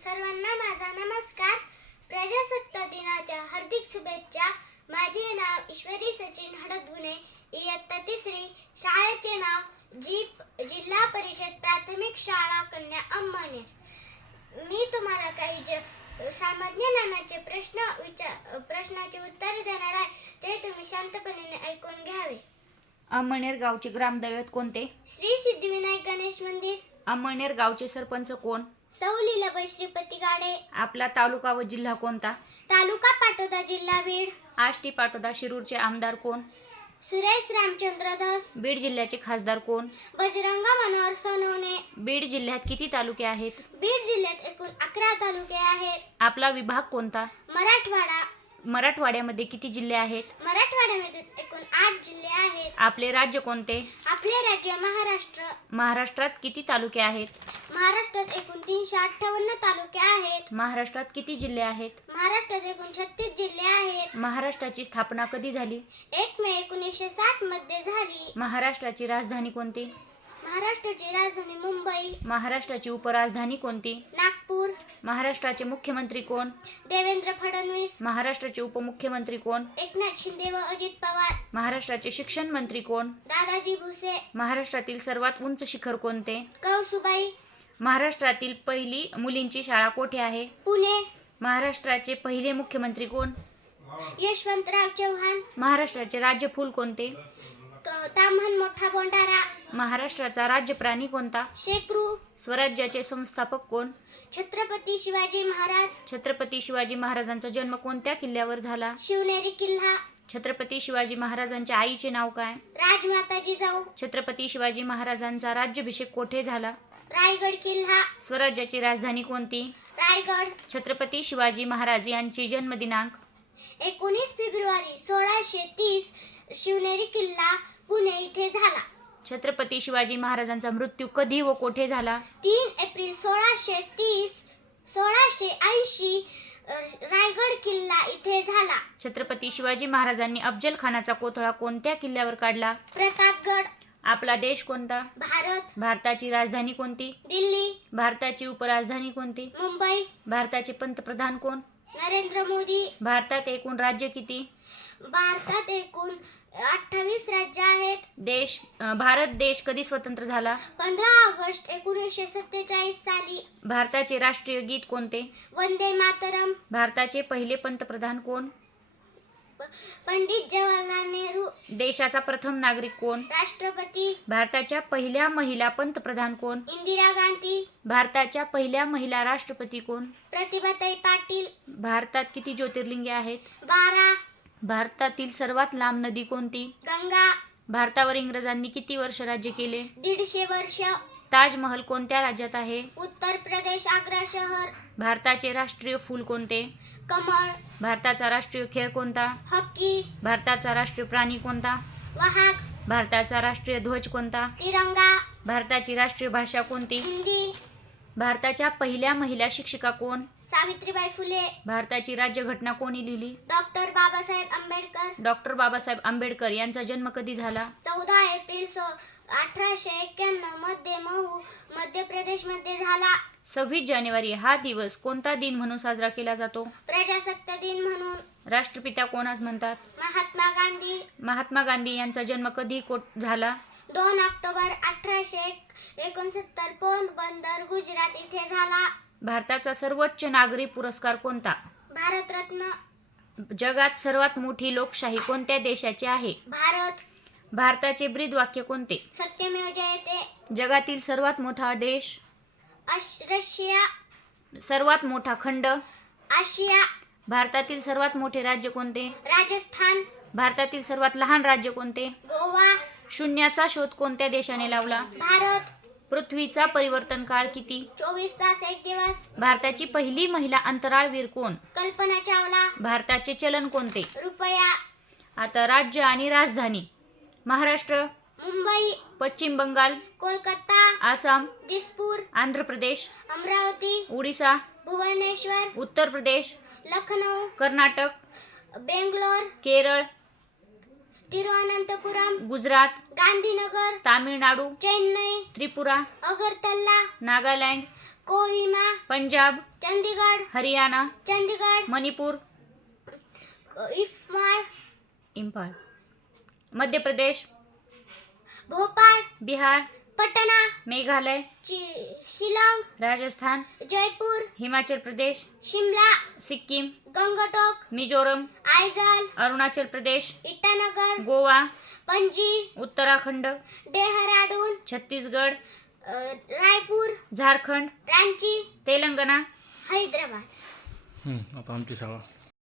सर्वांना माझा नमस्कार. प्रजासत्ताक दिनाच्या हार्दिक शुभेच्छा. माझे नाव ईश्वरी सचिन हडदगुणे, इयत्ता 3री. शाळेचे नाव जिल्हा परिषद प्राथमिक शाळा कन्या अंमळनेर. मी तुम्हाला काही सामान्य ज्ञानाचे प्रश्नाची उत्तरे देणार आहे. ते तुम्ही शांतपणे ऐकून घ्यावे. अंमळनेर गावचे ग्रामदैवत कोणते? श्री सिद्धिविनायक गणेश मंदिर. अंमळनेर गावचे सरपंच कोण? सौ लीलाबाई श्रीपती गाडे. आपला तालुका व जिल्हा कोणता? तालुका पाटोदा, जिल्हा बीड. आष्टी पाटोदा शिरूरचे आमदार कोण? सुरेश रामचंद्र धस. बीड जिल्ह्याचे खासदार कोण? बजरंग मनोहर सोनवणे. बीड जिल्ह्यात किती तालुके आहेत? बीड जिल्ह्यात एकूण 11 तालुके आहेत. आपला विभाग कोणता? मराठवाडा. मराठवाड्यामध्ये किती जिल्हे आहेत? मराठवाड्यामध्ये एकूण 8 जिल्हे आहेत. आपले राज्य कोणते? आपले राज्य महाराष्ट्र. महाराष्ट्रात किती तालुके आहेत? महाराष्ट्रात एकूण 358 तालुके आहेत. महाराष्ट्रात किती जिल्हे आहेत? महाराष्ट्रात एकूण 36 जिल्हे आहेत. महाराष्ट्राची स्थापना कधी झाली? 1 मे 1960 मध्ये झाली. महाराष्ट्राची राजधानी कोणती? महाराष्ट्राची राजधानी मुंबई. महाराष्ट्राची उपराजधानी कोणती? नागपूर. महाराष्ट्राचे मुख्यमंत्री कोण? देवेंद्र फडणवीस. महाराष्ट्राचे उपमुख्यमंत्री कोण? एकनाथ शिंदे व अजित पवार. महाराष्ट्राचे शिक्षण मंत्री कोण? दादाजी भुसे. महाराष्ट्रातील सर्वात उंच शिखर कोणते? कौसुबाई. महाराष्ट्रातील पहिली मुलींची शाळा कोठे आहे? पुणे. महाराष्ट्राचे पहिले मुख्यमंत्री कोण? यशवंतराव चव्हाण. महाराष्ट्राचे राज्य फूल कोणते? ताम्हण मोठा बोंडारा. महाराष्ट्राचा राज्य प्राणी कोणता? शेकरू. स्वराज्याचे संस्थापक कोण? छत्रपती शिवाजी महाराज. छत्रपती शिवाजी महाराजांचा जन्म कोणत्या किल्ल्यावर झाला? शिवनेरी किल्ला. छत्रपती शिवाजी महाराजांच्या आईचे नाव काय? राजमाता जिजाऊ. छत्रपती शिवाजी महाराजांचा राज्याभिषेक कोठे झाला? रायगड किल्ला. स्वराज्याची राजधानी कोणती? रायगड. छत्रपती शिवाजी महाराज यांची जन्मदिनांक? 19 फेब्रुवारी 1630. शिवनेरी किल्ला पुणे इथे झाला. छत्रपती शिवाजी महाराजांचा मृत्यू कधी व कोठे झाला? 3 एप्रिल 1680 रायगड किल्ला इथे झाला. छत्रपती शिवाजी महाराजांनी अफजल खानाचा कोथळा कोणत्या किल्ल्यावर काढला? प्रतापगड. आपला देश कोणता? भारत. भारताची राजधानी कोणती? दिल्ली. भारताची उपराजधानी कोणती? मुंबई. भारताचे पंतप्रधान कोण? नरेंद्र मोदी. भारतात एकूण राज्य किती? भारतात एकूण 28 राज्य आहेत. भारत देश कधी स्वतंत्र झाला? 15 ऑगस्ट 1947 साली. भारताचे राष्ट्रीय गीत कोणते? वंदे मातरम. भारताचे पहिले पंतप्रधान कोण? पंडित जवाहरलाल नेहरू. देशाचा प्रथम नागरिक कोण? राष्ट्रपती. भारताच्या पहिल्या महिला पंतप्रधान कोण? इंदिरा गांधी. भारताच्या पहिल्या महिला राष्ट्रपती कोण? प्रतिभाताई पाटील. भारतात किती ज्योतिर्लिंगे आहेत? 12. भारतातील सर्वात लांब नदी कोणती? गंगा. भारतावर इंग्रजांनी किती वर्ष राज्य केले? 150 वर्ष. ताजमहल कोणत्या राज्यात आहे? उत्तर प्रदेश, आग्रा शहर. भारताचे राष्ट्रीय फूल कोणते? कमळ. भारताचा राष्ट्रीय खेळ कोणता? हॉकी. भारताचा राष्ट्रीय प्राणी कोणता? वाघ. भारताचा राष्ट्रीय ध्वज कोणता? तिरंगा. भारताची राष्ट्रीय भाषा कोणती? हिंदी. भारताच्या पहिल्या महिला शिक्षिका कोण? सावित्रीबाई फुले. भारताची राज्यघटना कोणी लिहिली? डॉक्टर बाबासाहेब आंबेडकर. डॉक्टर बाबासाहेब आंबेडकर यांचा जन्म कधी झाला? 14 एप्रिल 1891 मध्ये महू, मध्य प्रदेश मध्ये झाला. 26 जानेवारी हा दिवस कोणता दिन म्हणून साजरा केला जातो? प्रजासत्ताक दिन म्हणून. राष्ट्रपिता कोणास म्हणतात? महात्मा गांधी. महात्मा गांधी यांचा जन्म कधी झाला? 2 ऑक्टोबर 1869 पोरबंदर, गुजरात इथे झाला. भारताचा सर्वोच्च नागरी पुरस्कार कोणता? भारतरत्न. जगात सर्वात मोठी लोकशाही कोणत्या देशाची आहे? भारत. भारताचे ब्रीदवाक्य कोणते? सत्यमेव जयते. जगातील सर्वात मोठा देश? रशिया. सर्वात मोठा खंड? आशिया. भारतातील सर्वात मोठे राज्य कोणते? राजस्थान. भारतातील सर्वात लहान राज्य कोणते? गोवा. शून्याचा शोध कोणत्या देशाने लावला? भारत. पृथ्वीचा परिवर्तन काळ किती? 24 तास 1 दिवस. भारताची पहिली महिला अंतराळवीर कोण? कल्पना चावला. भारताचे चलन कोणते? रुपया. आता राज्य आणि राजधानी. महाराष्ट्र, मुंबई, पश्चिम बंगाल, कोलकाता, आसाम, दिसपूर, आंध्र प्रदेश, अमरावती, उडीसा, भुवनेश्वर, उत्तर प्रदेश, लखनौ, कर्नाटक, बेंगलोर, केरळ, तिरुवनंतपुरम, गुजरात, गांधीनगर, तामिळनाडू, चेन्नई, त्रिपुरा, अगरतला, नागालँड, कोहिमा, पंजाब, चंदीगड, हरियाणा, चंदीगड, मणिपूर, इम्फाळ, मध्य प्रदेश, भोपाळ, बिहार, पटना, मेघालय, शिलांग, राजस्थान, जयपूर, हिमाचल प्रदेश, शिमला, सिक्कीम, गंगटोक, मिझोरम, आयजॉल, अरुणाचल प्रदेश, इटानगर, गोवा, पणजी, उत्तराखंड, डेहराडून, छत्तीसगड, रायपूर, झारखंड, रांची, तेलंगणा. हैदराबाद. आता आमची शाळा